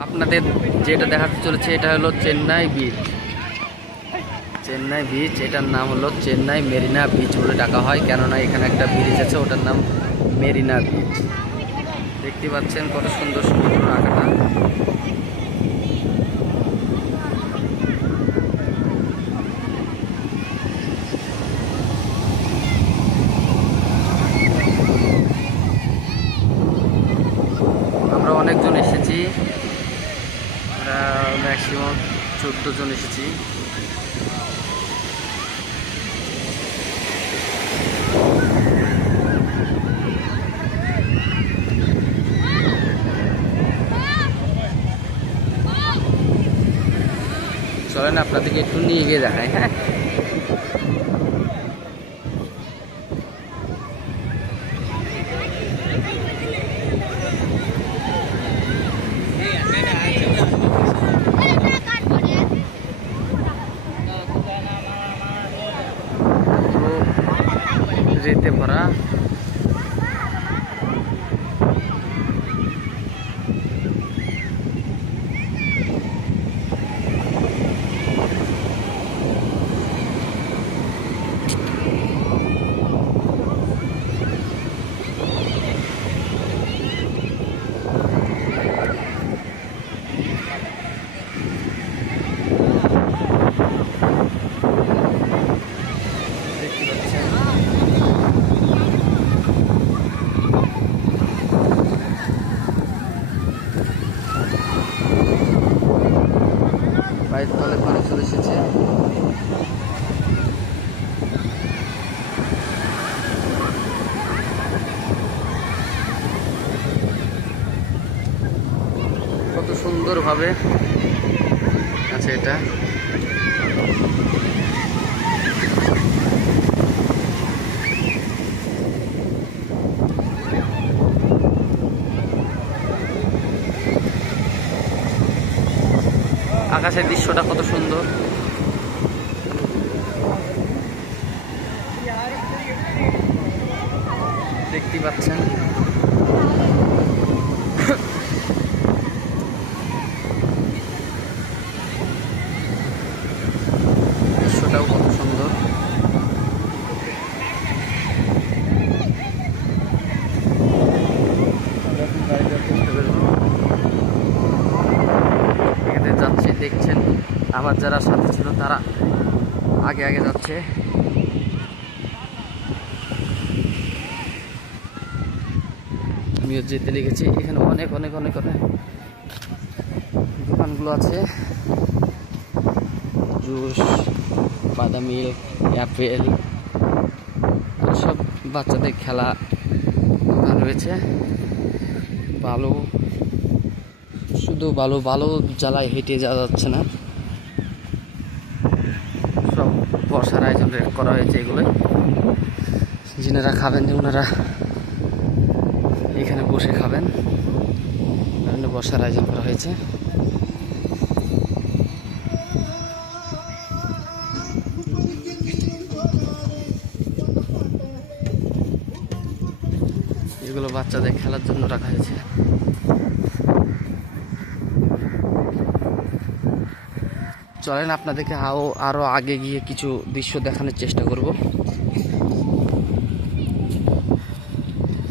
আপনাদের যেটা দেখাতে চলেছে এটা হলো চেন্নাই বিচ। চেন্নাই বিচ, এটার নাম হলো চেন্নাই মেরিনা বিচ বলে ডাকা হয়, কেননা এখানে একটা ব্রিজ আছে, ওটার নাম মেরিনা বিচ। দেখতে পাচ্ছেন কত সুন্দর সমুদ্র আঁকাটা। আমরা অনেকজন এসেছি, আমরা ম্যাক্সিমাম 14 জন এসেছি। চলেন আপনাদেরকে একটু নিয়ে গিয়ে দেখাই। হ্যাঁ, রেতে ভরা। পায়ের তলে পানি চলে এসেছে। কত সুন্দরভাবে আছে এটা। আকাশের দৃশ্যটা কত সুন্দর। দেখতে পাচ্ছেন দৃশ্যটাও কত সুন্দর। এখানে যাচ্ছে, দেখছেন আমার যারা সাথে ছিল তারা আগে আগে যাচ্ছে। আমিও যেতে লেগেছি। এখানে অনেক অনেক অনেক অনেক দোকানগুলো আছে, জুস, বাদাম মিল্ক, অ্যাপেল, সব বাচ্চাদের খেলা দোকান রয়েছে। বালু, শুধু বালু বালু জ্বালায় হেঁটে যাওয়া যাচ্ছে না। সব বসার আয়োজন করা হয়েছে। এগুলো যিনারা খাবেন, যে ওনারা এখানে বসে খাবেন, বসার আয়োজন করা হয়েছে। এগুলো বাচ্চাদের খেলার জন্য রাখা হয়েছে। চলেন আপনাদেরকে আরো আগে গিয়ে কিছু দৃশ্য দেখানোর চেষ্টা করব।